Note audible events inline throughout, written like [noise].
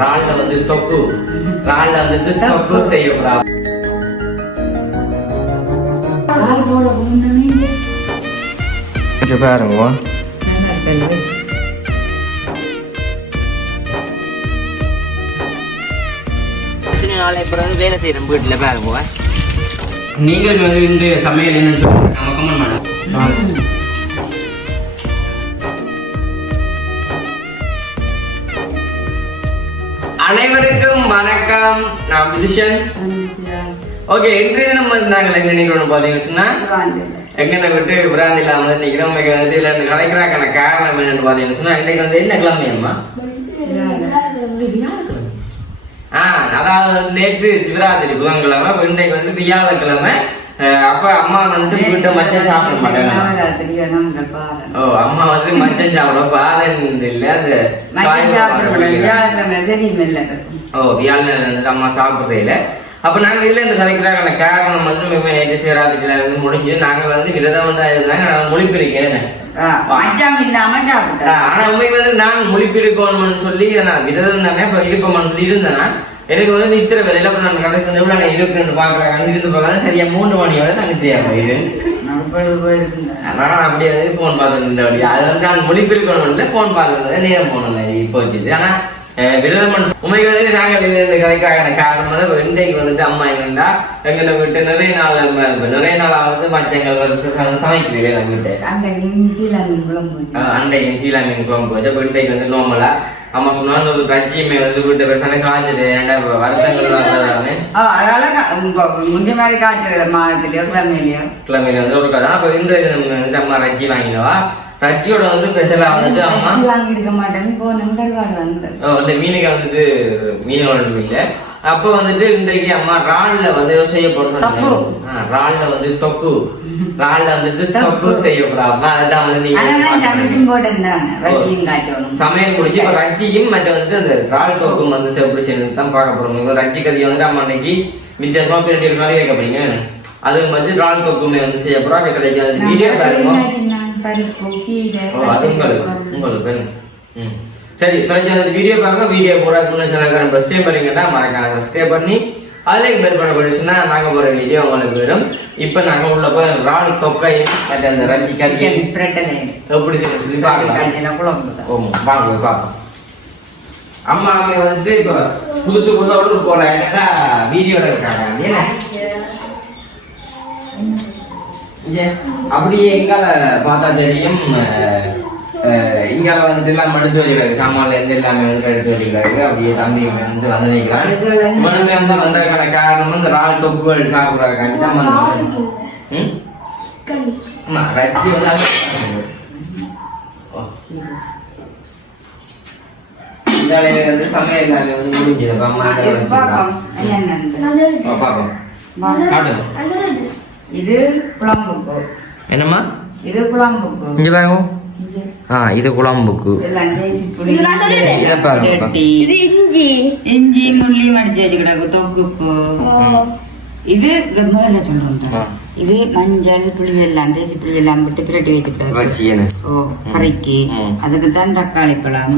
ரால்ல வந்து தொக்கு. ரால்ல வந்துட்டு தொக்கு செய்யக்கூடாது. கொஞ்சம் பாருங்க. நாளை பிறகு வேலை செய்யறோம் வீட்டில் பாருங்க. நீங்கள் வந்து இந்த சமையல் என்ன நம்ம கமெண்ட் நான் விதிஷன். ஓகே இன்றைய தினம் வந்து நாங்கள் எங்க நிக்கிறோம் பாத்தீங்கன்னு சொன்னா வாழ்ந்துல. விட்டு பிராந்தி இல்லாம வந்து நிக்கிறோம். இங்க வந்து இல்ல கலைக்கிறாக்கான காரணம் என்னன்னு பாத்தீங்கன்னு சொன்னா இன்னைக்கு வந்து என்ன கிழமை அம்மா? ஆ அதாவது நேற்று சிவராத்திரி புதன்கிழமை இப்ப இன்னைக்கு வந்து வியாழக்கிழமை. அப்ப அம்மா வந்துட்டு வீட்டை மச்சம் சாப்பிட மாட்டாங்க. ஓ அம்மா வந்து மச்சம் சாப்பிட பாதன் இல்ல அந்த. ஓ வியாழனில் வந்துட்டு அம்மா சாப்பிட்றே இல்ல அப்ப நாங்க இல்ல இந்த கலைக்கிறாங்க காரணம் வந்து நேற்று வந்து முடிஞ்சு நாங்க வந்து விரதம் வந்து இருந்தாங்க நான் மொழிப்பிருக்கேன். ஆனா உண்மை வந்து நான் மொழிப்பிருக்கணும்னு சொல்லி நான் விரதம் தானே இருப்போம்னு சொல்லி இருந்தேன் எனக்கு வந்து நித்திர வேலையில இப்ப நான் கடைசி வந்து நான் இருக்குன்னு பாக்குறாங்க இருந்து பார்க்கலாம் சரியா மூணு மணி வரை நாங்க தேவை நான் இப்பொழுது போயிருந்தேன். நான் அப்படியே வந்து போன் பார்த்துட்டு இருந்தேன் அப்படி அது வந்து நான் மொழிபெயர்க்கணும் இல்லை போன் பார்க்கறது நேரம் போனோம் இப்போ வச்சுது. ஆனா அஹ், விரதம் பண்ண உண்மைக்கு வந்து நாங்கள் இந்த கதைக்காக காரணம் வந்து இன்றைக்கு வந்துட்டு அம்மா என்னண்டா எங்களை விட்டு நிறைய நாள் நிறைய நாளா வந்து மச்சங்கள் வந்து சமைக்கிறீங்க நம்ம வீட்டு அன்றைக்கு சீலா மீன் குழம்பு வச்சு இப்போ இன்றைக்கு வந்து நோமலா அம்மா சொன்னாங்க ஒரு ரட்சியமே வந்து வீட்டு பேசான காய்ச்சது ஏன்டா வருத்தங்கள் வந்ததானே ஆ, அதனால கா- உங்க முந்தி மாதிரி காய்ச்சல மாதத்திலயோ கிழமையிலயோ கிழமையில வந்து ஒரு கதை அப்ப தினம் வந்து அம்மா ரச்சி வாங்கினவா ரச்சியோட வந்து ஸ்பெஷலா வந்துட்டு அம்மா. வாங்கி இருக்க வாங்குறேன் அஹ் வந்து மீனுக்கு வந்துட்டு மீன் குழம்பு இல்ல? அப்ப வந்துட்டு இன்றைக்கு அம்மா ரால்ல வந்து செய்ய போறோம். ரால்ல வந்து தொக்கு. ரால்ல வந்துட்டு தொக்கு. செய்ய போறாங்க. அதுதான் வந்து நீங்க சமையல் முடிஞ்சு இப்ப ரச்சியும் மற்ற வந்துட்டு அந்த ரால் தொக்கும் வந்து எப்படி செய்யணும் தான் பார்க்க போறோம். இப்ப ரச்சி கறி வந்து அம்மா அன்னைக்கு வித்தியாசமா பின்னாடி ஒரு மாதிரி கேட்க போறீங்க. அது வந்து ரால் தொக்குமே வந்து செய்ய போறோம். அது வீடியோ பாருங்க பருப்பு கீரை சரி தொலைஞ்சு அந்த வீடியோ பாருங்க வீடியோ போறதுக்கு முன்னாடி சேனல் ஃபஸ்ட் டைம் வரீங்கன்னா மறக்காம சப்ஸ்கிரைப் பண்ணி அதில் பெல் பண்ண போயிடுச்சுன்னா நாங்கள் போகிற வீடியோ உங்களுக்கு வரும். இப்போ நாங்கள் உள்ள போய் ரால் தொக்கை மற்ற அந்த ரச்சி கறி பிரட்டலை. எப்படி சொல்லி பார்க்கலாம். காய்ச்சல குழம்பு தான். ஓ வாங்க போய் பார்ப்போம். அம்மா அவங்க வந்து இப்போ புதுசு புதுசாக ஊருக்கு போகிறாங்க வீடியோட இருக்காங்க. ஏன்னா அப்படியே எங்கால பார்த்தா தெரியும் இங்கால வந்துட்டு எல்லாம் எடுத்து வச்சுக்கிறாரு. சாமான்ல இருந்து எல்லாமே வந்து எடுத்து வச்சுக்கிறாரு. அப்படியே தம்பி வந்து வந்து நிற்கிறான் இவனுமே வந்து வந்ததுக்கான காரணம் இந்த ரால் தொப்புகள் சாப்பிட்றாங்க தான் வந்து ம்? ஆமா ரச்சி வந்து வேலையில வந்து சமையல் எல்லாமே வந்து முடிஞ்சது. அம்மா. இது குழம்புக்கு. என்னம்மா? இது குழம்புக்கு. இங்க பாருங்க. இது ஆ இது குழம்புக்கு. எல்லாம் தேசி புளி. இதை பாருங்க. இது இஞ்சி. இஞ்சி முள்ளி மடிச்சு வச்சு கிடக்கு தொகுப்பு இது முதல்ல சொல்றேன் ஆ. இது மஞ்சள் புளி எல்லாம் தேசி புளி எல்லாம் விட்டு பிரட்டி என்ன ஓ கறிக்கு. அதுக்கு தான் தக்காளி பழம்.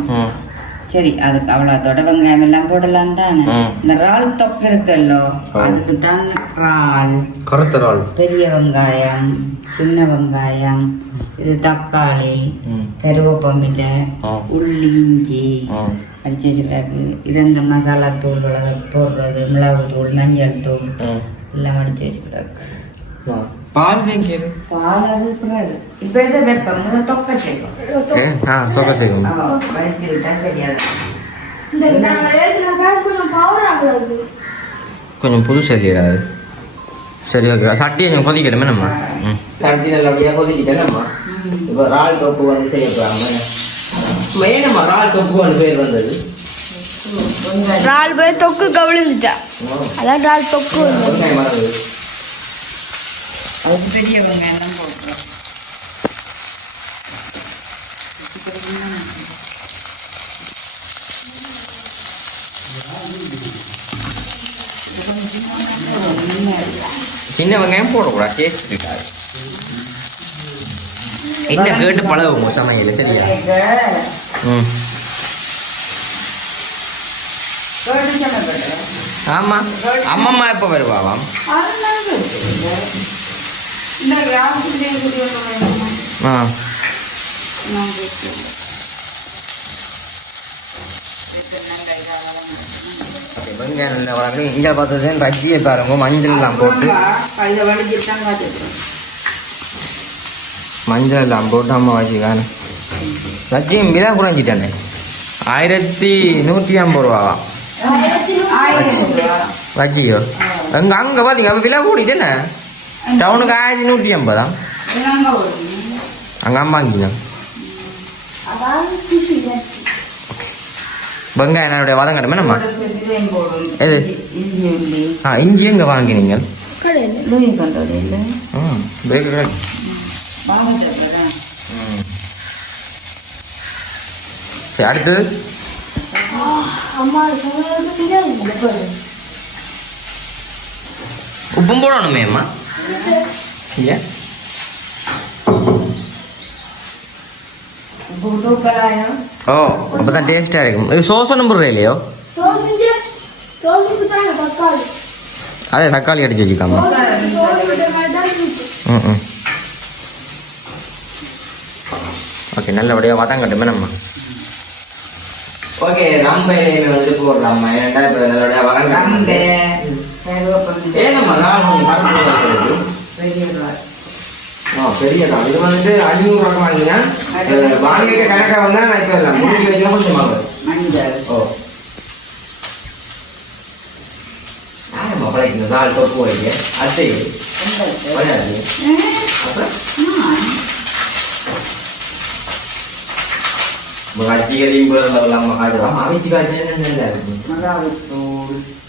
சரி அதுக்கு அவ்வளோதோட வெங்காயம் எல்லாம் போடலாம் தானே. இந்த இறால் தொக்கு இருக்குல்லோ. அதுக்கு தான் இறால் கருத்த ரால் பெரிய வெங்காயம் சின்ன வெங்காயம் இது தக்காளி கருவேப்பமில்லை. உள்ளி இஞ்சி அடிச்சு வச்சுக்கிறாக்கு இது இந்த மசாலா தூள் போடுறது மிளகு தூள் மஞ்சள் தூள் எல்லாம் அடிச்சு வச்சுக்கிறாக்கு ஆ. பால் வைக்கிறது பால் அது கூடாது இப்போ இது வைப்போம் முதல்ல தொக்க செய்வோம் ஆ சொக்க செய்யும் வடிச்சு விட்டா சரியாது இந்த நாங்க ஏற்கனவே காசு கொஞ்சம் பவர் ஆகுது கொஞ்சம் சரி ஓகே சட்டி கொஞ்சம் கொதிக்கணுமே நம்ம சட்டி நல்லபடியாக கொதிக்கிட்டே நம்ம இப்போ ரால் தொப்பு வந்து செய்ய போகிறாங்க மெயினம்மா ரால் தொப்பு வந்து பேர் வந்தது நாலு பேர் தொக்கு கவிழ்ந்துட்டா அதான் நாலு தொக்கு அதுக்கு பெரிய வெங்காயம் தான் போட்டுரும் சின்ன வெங்காயம் போடக்கூடாது டேஸ்ட் இருக்காது. என்ன கேட்டு பழகுவோம் சமையல் சரியா? ம். ஆமாம் அம்மம்மா எப்போ வருவாவாம் அதெல்லாம் இருக்குது. இந்த கிராமத்துலேயே குடியிருக்கோம் ஆ. வெங்காயம் நல்லா வளர்ந்து இங்கே பார்த்தது ரஜ்ஜியை பாருங்க மஞ்சள் எல்லாம் போட்டு. மஞ்சள் எல்லாம் போட்டு அம்மா வச்சுக்கான ரஜ்ஜியும் விலை குறைஞ்சிட்டானே. ஆயிரத்தி நூற்றி ஐம்பது ரூபாவா? ரஜ்ஜியோ அங்கே அங்கே பார்த்தீங்க விலை கூடிட்டேனே டவுனுக்கு ஆயிரத்தி நூற்றி ஐம்பதா அங்கே தான். வெங்காயம் என்னுடைய வதங்கட்டுமே நம்ம எது? ஆ இஞ்சி எங்கே வாங்கினீங்க சரி அடுத்தது. உப்பும் போடணுமே அம்மா ஏன் தூக்கலாயம் ஓ அப்போ தான் டேஸ்ட்டாக இருக்கும் இது சோஸ் ஒன்றும் போடுற இல்லையோ சோசுக்கு சோசுக்கு தானே தக்காளி அதே தக்காளி அடிச்சு வச்சுக்காமா சோறு விட்ட மாதிரி தான் இருக்கு. ம் ம் ஓகே நல்லபடியாக வதங்கட்டுமே நம்ம ஓகே நம்ம இலையில வந்து போடுறோம் ஏன்டா இப்போ நல்லபடியாக ரம்பு பெரிய இது வந்துட்டு அஞ்சூறு ரூபா வாங்கினா வாங்கிட்டு கணக்காக வந்தா நான் இப்போ இல்லை முடிஞ்சு வச்சுனா கொஞ்சம் மஞ்சள். ஓ. யாரம்மா பழைக்கணும் நாலு தொப்பு அத்தை. அப்புறம் அத்திகளையும் போகிற நம்ம காய்ச்சலாம் அவிச்சு காய்ச்சல் என்ன இருக்கும் மிளகாய்த்தூள். என்னது அவிச்சு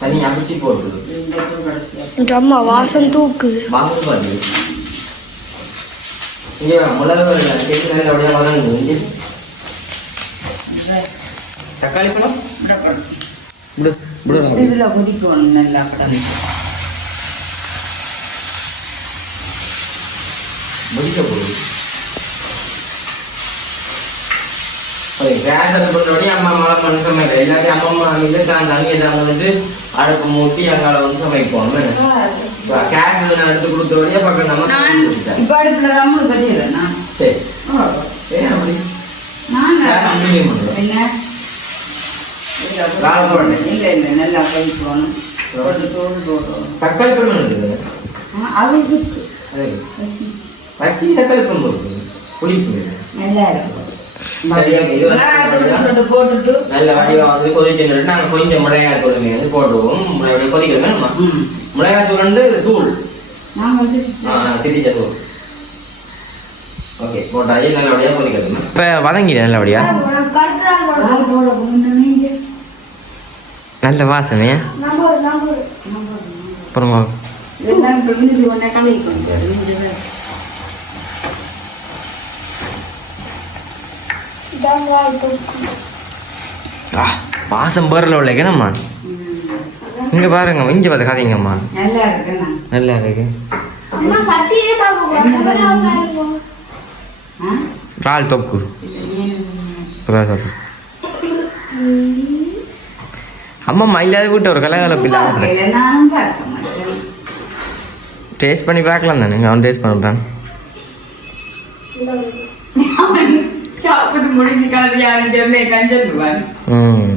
தனி அவிச்சு போட்டு அம்மா வாசம் தூக்குது. வாங்க பாரு இங்கே மிளகு வதங்கு இங்கே. இந்த- தக்காளி பழம் இதுல கொதிக்கணும் நல்லா கடந்து. முடிக்க போகுது ஓகே கேஸ் பண்ணோடனே அம்மா அம்மா பண்ண சமைக்கிறேன் எல்லாத்தையும் அம்மா அம்மா வந்து தான் தண்ணி தான் வந்து அடுப்பு மூட்டி அங்கால வந்து சமைப்போம். கேஸ் நான் எடுத்து கொடுத்த வழியா பக்கம் நம்ம. இப்ப அடுப்புல தான் முழு நான். சரி. ஓ, ஏன் அப்படி? தக்காளி பழம் இருக்குது இருக்கு. பச்சை தக்காளி பழம் இருக்குது புளிப்பு நல்லா இருக்கும். நல்ல வடிவா வந்து கொதிச்சு நாங்கள் கொஞ்சம் மிளகாய் தூள் வந்து அப்படி கொதிக்கிறோம். மிளகாய் தூள் வந்து தூள். திரிச்ச தூள். ஓகே போட்டாச்சு நல்லபடியாக கொதிக்கணும் இப்போ வதங்கிடு நல்லபடியா. நீங்க நல்ல வாசமே அப்புறம். பாசம் பேரில் உள்ள உள்ளேக்கணும்மா இங்கே பாருங்க இங்கே பார்த்து கதைங்கம்மா நல்லா இருக்கு. நல்லா இருக்கு ரால் தொக்கு. அம்மா இல்லாத வீட்டு ஒரு கலகலப்பு இல்லாமல் டேஸ்ட் பண்ணி பார்க்கலாம் தானே அவன் டேஸ்ட் பண்ணுறான் [laughs] சாப்பிட்டு முடிஞ்சு கலந்து யாரும் சொல்லேன் சொல்லுவான் ம்.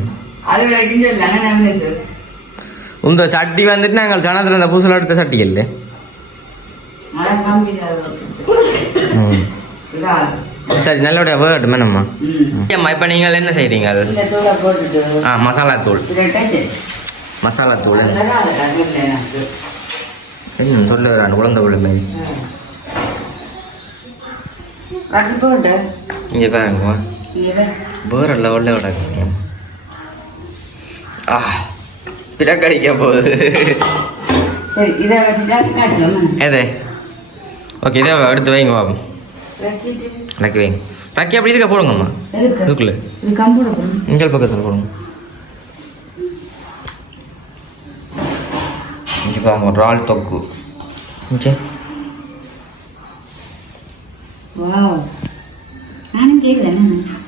அது வரைக்கும் சொல்லாங்க சொல்லு உந்த சட்டி வந்துட்டு நாங்கள் ஜனத்தில் இந்த புதுசில் எடுத்த சட்டி இல்லை? சரி நல்லபடியாக வேகட்டுமே நம்ம ம். ஏம்மா இப்போ நீங்கள் என்ன செய்கிறீங்க ஆ மசாலா தூள். மசாலா தூள். என்ன சொல்ல குழந்தை பிள்ளை போட்டு இங்கே பாருங்கம்மா. வேற லெவலில் கிடக்குங்க ஆ பிடக்கடிக்க போகுது. எது? ஓகே இதை எடுத்து வைங்க வச்சுட்டு. ரக்கி வைங்க. ரக்கி அப்படி இதுக்க போடுங்கம்மா. இதுக்குள்ள இங்கே பக்கத்தில் போடுங்க. இங்கே பாருங்க இறால் தொக்கு. ஓகே வாவ் நானும்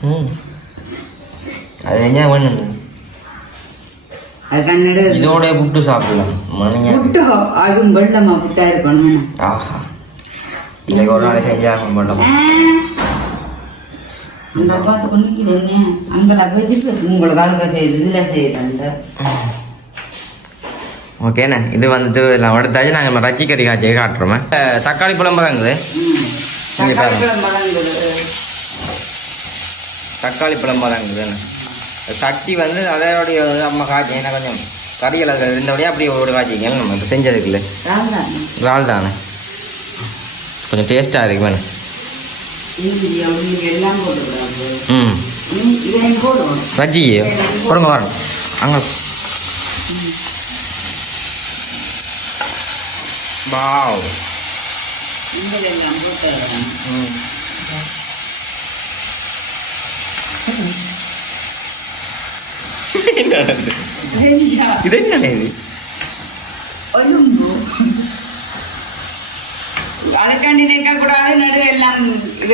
ம் அது என்ன வேணுங்க அது கண்ணடு இதோட புட்டு சாப்பிடலாம் புட்டோ அதுவும் வெள்ளமா புட்டா இருக்கணும் ஆஹா இன்னைக்கு ஒரு நாளைக்கு செஞ்சாக மாட்டோம் ஆ. அந்த பார்த்து கொண்டு அங்கே வச்சுட்டு உங்களுக்கு அழுக செய்யுது இதில் செய்யுது அந்த ஓகேண்ணே இது வந்துட்டு எல்லாம் எடுத்தாச்சு நாங்கள் ரச்சி கறி காய்ச்சி காட்டுறோமே தக்காளி பழம் பாருங்குது ம். தக்காளி பழம்பாக தான் வேணும் சட்டி வந்து அதோடைய நம்ம காய்ச்சி ஏன்னா கொஞ்சம் கறியில் இருந்தபடியே அப்படியே ஒரு காய்ச்சிங்க நம்ம. இப்போ செஞ்சதுக்குல்ல இறால் தானே கொஞ்சம் டேஸ்ட்டாக இருக்கு வேணும். ம். வஜ்ஜி போடுங்க வரணும் அங்கே. வாவ். இங்கெல்லாம் போட்டதான் ഇതെന്നാണ് ഇത് അലക്കണ്ടിനേക്കാൾ കൂടാതെ നടുവെല്ലാം ഇത്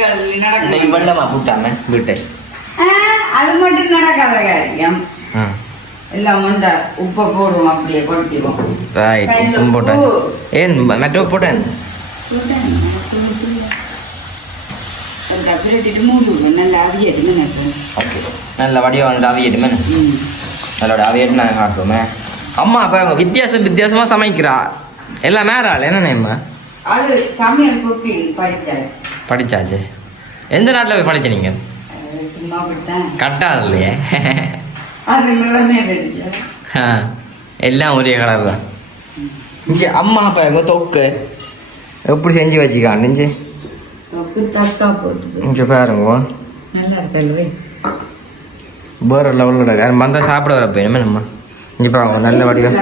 വെള്ളമാ കൂട്ടാമൻ വീട്ടെ അത് മറ്റും നടക്കാത്ത കാര്യം എല്ലാം ഉണ്ട് ഉപ്പ് പോടും അപ്പടിയെ കൊടുക്കും ഏൻ മറ്റേ ഉപ്പ് പോട്ടേ நல்ல வடிவம் வந்து ஆவியட்டுமே நல்லோட ஆவியட்டு நான் காட்டுவோமே அம்மா அப்போ வித்தியாசம் வித்தியாசமா சமைக்கிறா. எல்லாம் மேற ஆள். என்னண்ணே அது எந்த நாட்டில் போய் படித்த நீங்கள் கட்டார் இல்லையே எல்லாம் ஒரே கலர் தான் இங்கே அம்மா அப்பா தொக்கு. எப்படி செஞ்சு வச்சுக்கான் நெஞ்சு? இங்கே பாருங்க வேற லெவலில் இருக்கு வந்தால் சாப்பிட வர போயிடுமே நம்ம. இங்கே பாருங்க நல்ல வடிவம்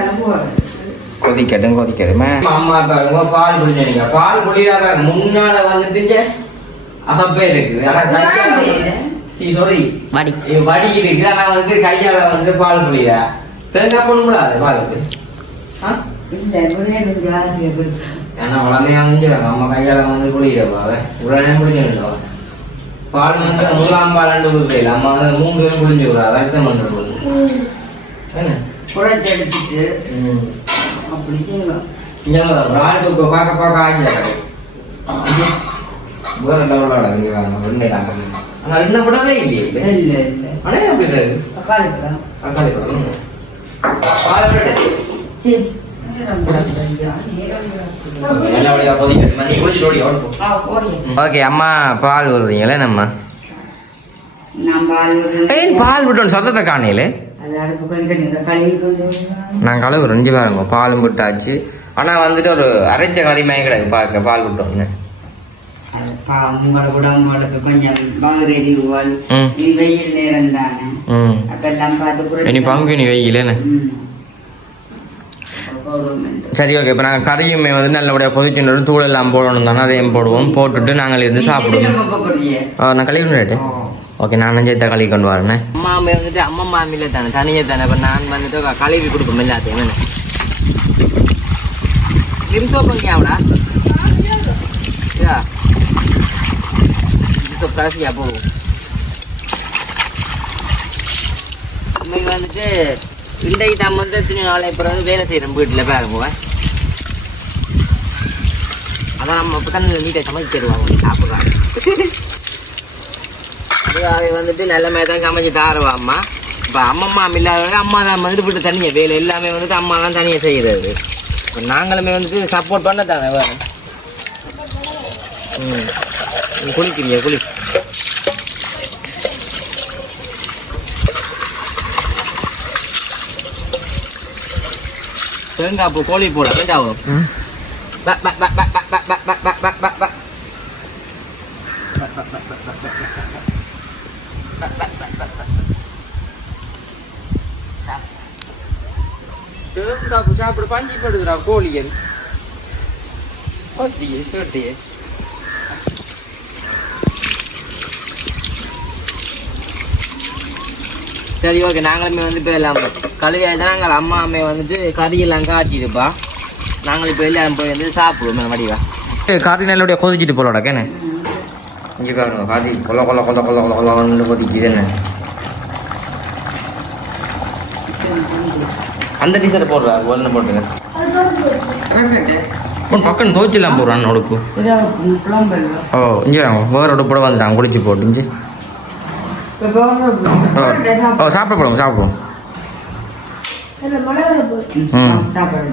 கொதிக்கட்டும் கொதிக்கட்டுமே அம்மா பாருங்க பால் குடிச்சீங்க பால் குடிக்காத முன்னால வந்துட்டு அப்பே இருக்குது ஆனா சி சாரி வடி. வடி இருக்கு. ஆனா வந்து கையால வந்து பால் குடியா தேங்காய் போட முடியாது பாலுக்கு? ஏன்னா வளமையானு சொல்லுவாங்க அம்மா கையால் வந்து குளிக்கிறப்ப அவன் உடனே குளிக்கணும் பால் வந்து மூணாம் பாலாண்டு குளிக்கல அம்மா வந்து மூணு பேரும் குளிஞ்சு விடுறா அதை அர்த்தம் பண்ணுற போது புரட்சி அடிச்சுட்டு அப்படி இங்கே ஒரு ஆளுக்கு இப்போ பார்க்க பார்க்க ஆசையாக வேற லெவலோட இங்கே வாங்க ரெண்டு ஆனால் ரெண்டு ஓகே அம்மா பால் ஊறுறீங்களே அம்மா பால் விட்டோம் சொத்தத்தை காணையில. நான் கலவு ரெஞ்சு பாருங்க பாலும் விட்டாச்சு ஆனால் வந்துட்டு ஒரு அரைச்ச கறி மயம் கிடக்கு பார்க்க பால் விட்டோம்னு உங்களோட உங்களுக்கு கொஞ்சம் பங்குரேடி வெயில் நேரம் தானே. அப்பெல்லாம் பார்த்து பங்குனி வெயில் என்ன? சரி ஓகே இப்போ நாங்கள் கறியுமே வந்து நல்லபடியாக கொதிச்சுட்டு தூள் எல்லாம் போடணும் தானே அதையும் போடுவோம். போட்டுட்டு நாங்கள் இருந்து சாப்பிடுவோம். நான் கழுவி. ஓகே நான் நெஞ்சை தக்காளி கொண்டு வரேன். அம்மா அம்மா வந்துட்டு அம்மா மாமியில தானே தனியே தானே. இப்போ நான் வந்துட்டு கழுவி கொடுப்போம் எல்லாத்தையும் என்ன? லிம்சோ பண்ணியாவடா யா லிம்சோ கடைசியா போடுவோம் இன்னைக்கு வந்துட்டு இன்றைக்கு நம்ம வந்து எத்தனை நாளை பிறகு வேலை செய்கிறோம் வீட்டில் பேர போவேன். அதான் நம்ம அப்போ தான் நீட்டை சமைச்சு தருவாங்க சாப்பிட்றாங்க. அது வந்துட்டு நல்ல தான் சமைச்சு தாருவா அம்மா. இப்போ அம்மம்மா இல்லாதவங்க அம்மா தான் வந்துட்டு வீட்டு தனியாக வேலை எல்லாமே வந்துட்டு அம்மா தான் தனியாக செய்கிறது இப்போ நாங்களுமே வந்துட்டு சப்போர்ட் பண்ண தானே வேறு ம். நீ குளிக்கிறியா? குளி. Tenda po koli po la tenda po. Bak bak bak bak bak bak bak bak bak bak bak. Tenda po sa berpanji po la koli yan. Pati, sedih. சரி ஓகே நாங்களுமே வந்து இப்போ எல்லாம் கழுவி நாங்கள் அம்மா அம்மையை வந்துட்டு கறியெல்லாம் காய்ச்சிருப்பா நாங்கள் இப்போ எல்லாம் போய் வந்து சாப்பிடுவோம் வடிவா கறி நல்லபடியா கொதிச்சிட்டு போலோட கேனே? இங்கே பாருங்க கறி கொல கொல கொல கொல கொல கொலன்னு கொதிக்குது என்ன? அந்த டிஷர்ட் போடுறா ஒன்று போட்டுங்க பக்கம் தோச்சிலாம் போடுறான் இல்லை. ஓ இங்கே வேற கூட வந்துட்டான் குடிச்சு போட்டு இஞ்சி இப்ப போடுறது. ஓ போட்டுட்டு ஓ சாப்பிடு. சாப்பிடுவோம். சாப்பிடுவோம். சாப்பாடு.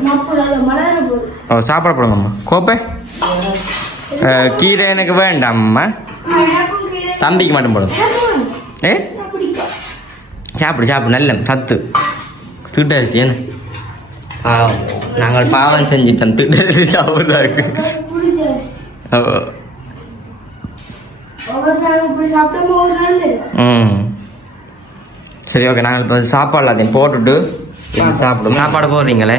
போடுங்கம்மா கோப்பை? கீரை எனக்கு வேண்டாம்மா தம்பிக்கு மட்டும் போடுங்க. ஏ? சாப்பிடு சாப்பிடு நல்ல சத்து திட்டரிசி என்ன? பாவம். நாங்கள் பாவம் செஞ்சிட்டோம். திட்டரிசி சாப்பிட்றதா இருக்கு எனக்கு பிடிச்ச அரிசி. ஓ. ஒவ்வொரு நாளும் இப்படி சாப்பிட்டோம் ஒவ்வொரு நாள் தெரியும். ம். சரி ஓகே நாங்கள் இப்போ சாப்பாடு எல்லாத்தையும் போட்டுட்டு இது சாப்பிடுவோம். சாப்பாடு போடுறீங்களே?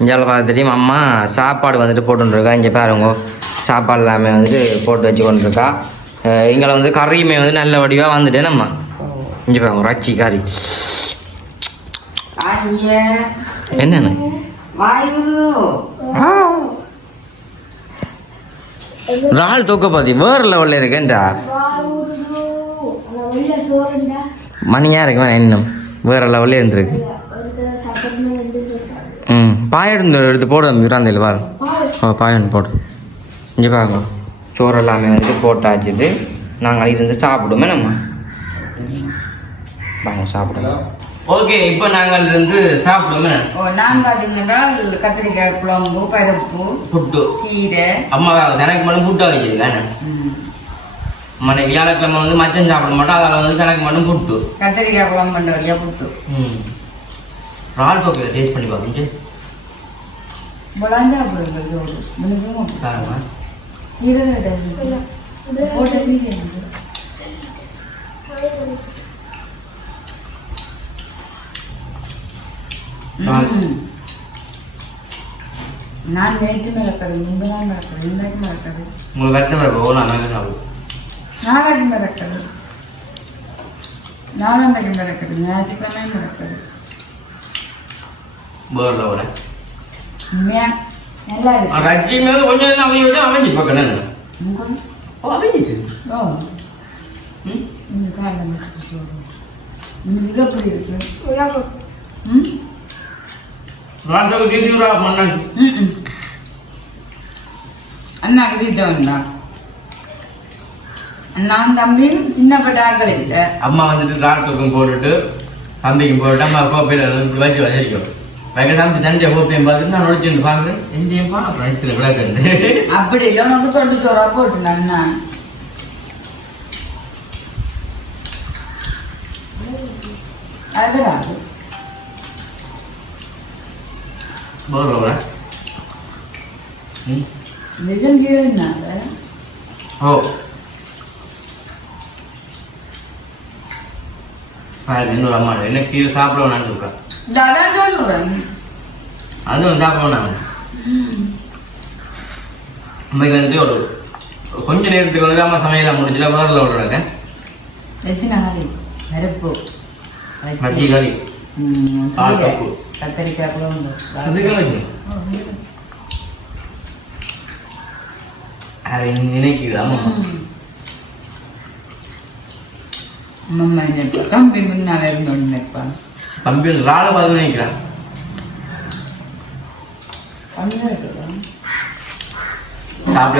இங்கே பார்த்து தெரியும் அம்மா சாப்பாடு வந்துட்டு போட்டுருக்கா. இங்கே பாருங்க சாப்பாடு எல்லாமே வந்துட்டு போட்டு வச்சு கொண்டிருக்கா இங்கே வந்து கறியுமே வந்து நல்ல வடிவாக வந்துட்டு நம்ம இங்கே பாருங்க ரச்சி கறி. என்னென்ன. இறால் தூக்க பாத்தி வேற லெவலில் இருக்கேன்டா மணியா இருக்கு இன்னும். வேற லெவலில் இருந்திருக்கு. ம் பாயம் எடுத்து போடு தம்பி விராந்தையில் பாரு. ஓ பாயன் போடு. இங்கே பாருங்க. சோறு எல்லாமே வந்து போட்டாச்சுது. நாங்கள் இருந்து சாப்பிடுவோமே நம்ம வாங்க சாப்பிடுவோம் ஓகே இப்போ நாங்கள் இருந்து சாப்பிடுவோமே ஓ, நான் பாத்தீங்கன்னா கத்திரிக்காய் குழம்பு பருப்பு புட்டு. கீரை. அம்மா எனக்கு மட்டும் புட்டா வச்சிருக்கேன் ம். மனை வியாழக்கிழமை வந்து மச்சம் சாப்பிட மாட்டோம் அதில் வந்து எனக்கு மட்டும் புட்டு. கத்திரிக்காய் குழம்பு பண்ண புட்டு? ம். இறால் தொக்கையில் டேஸ்ட் பண்ணி பார்த்துட்டு முழாஞ்சா போடுங்க பாருங்க. கீரை தான் இது போட்ட கீரை எனக்கு. ம். நான் நேற்று மிளக்கது முந்தினா மிளக்கது இன்றைக்கு மிளக்கது உங்களுக்கு கஷ்டம் இருக்கும் நான் மேலே சாப்பிடுவோம் நாளைக்கு மிளக்கது நாளாண்டைக்கு மிளக்கது ஞாயிற்றுக்கிழமை மிளக்கது பேரில் வரேன் உண்மையா நல்லா இருக்கு ரஜி மேல கொஞ்சம் நேரம் அவங்க விட்டு அமைஞ்சு பக்கம் உங்க- அமைஞ்சிச்சு ஓ ம் இந்த காலில் மிளக்கு போடுறோம் கேட்டீங்களா மண்ணாங்க ம்ம். அண்ணாக்கு வீட்டை வந்தா நான் தம்பியும் சின்ன பட்டாக்கள் இல்லை அம்மா வந்துட்டு ராட்டுக்கும் போட்டுட்டு தம்பிக்கும் போட்டு அம்மா கோப்பையில் வச்சு வச்சிருக்கோம் வைக்க தம்பி சண்டை கோப்பையும் பார்த்துட்டு நான் ஒழிச்சுட்டு பார்க்குறேன் எஞ்சையும் அப்புறம் இடத்துல விளக்குண்டு அப்படி இல்லை உனக்கு தொட்டு சோறா போட்டு அண்ணா அதுதான் போர் வரேன் ம் நிஜம் இருந்தாங்க ஓ பாருங்க இன்னொரு அம்மா என்ன கீழே சாப்பிட வேணாம்னு சொல்கிறேன் அதான் சொல்லுறேன் அதுவும் சாப்பிட வேணாம் அம்மைக்கு வந்துட்டு ஒரு கொஞ்ச நேரத்துக்கு வந்து அம்மா சமையலாம் முடிஞ்சுல வேரில் விடுறாங்க மத்திய கறி ம், ஆள் கீரை, கப்பு. கத்தரிக்காய் வச்சு ஓ, அதை நினைக்குது ஆமா ம். அம்மம்மா நினைப்பா தம்பி முன்னால இருந்து நினைப்பான் வந்து ராளை பார்த்து நினைக்கிறான்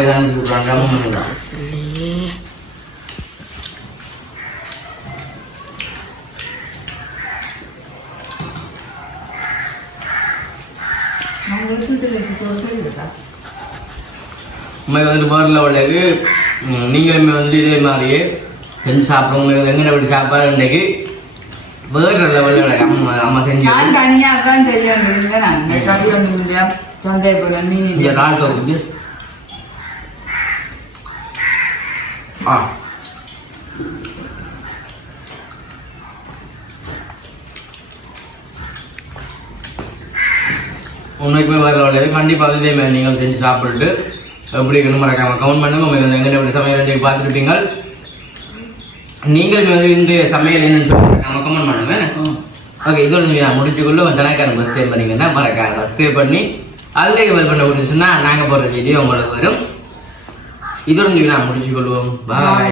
தான் உண்மைக்கு வந்து பேரில் உள்ளது. நீங்களுமே வந்து இதே மாதிரியே செஞ்சு சாப்பிடுவோம் எங்கே எப்படி சாப்பாடு இன்னைக்கு? வேறு லெவலில் அம்மா அம்மா செஞ்சு நான் தனியா தான். தெரியும் போல மீன் ரால் தொகுது ஆ. உண்மைக்குமே வரல உள்ளது கண்டிப்பாக இதே மாதிரி நீங்கள் செஞ்சு சாப்பிட்டு எப்படி இருக்கணும் மறக்காம கவுண்ட் பண்ணுங்க. உங்களுக்கு வந்து எங்கே எப்படி சமையல் நீங்கள் பார்த்துருப்பீங்க நீங்கள் வந்து இந்த சமையல் என்னன்னு சொல்லி மறக்காம கமெண்ட் பண்ணுவேன் ஓகே இதோட நீங்கள் நான் முடிச்சுக்குள்ளே உங்கள் தனக்காரன் சப்ஸ்கிரைப் பண்ணிங்கன்னா மறக்காம சப்ஸ்கிரைப் பண்ணி அதில் கமெண்ட் பண்ண முடிஞ்சுன்னா நாங்கள் போடுற வீடியோ உங்களுக்கு வரும். இதோட நீங்கள் நான் முடிச்சுக்கொள்வோம். பாய்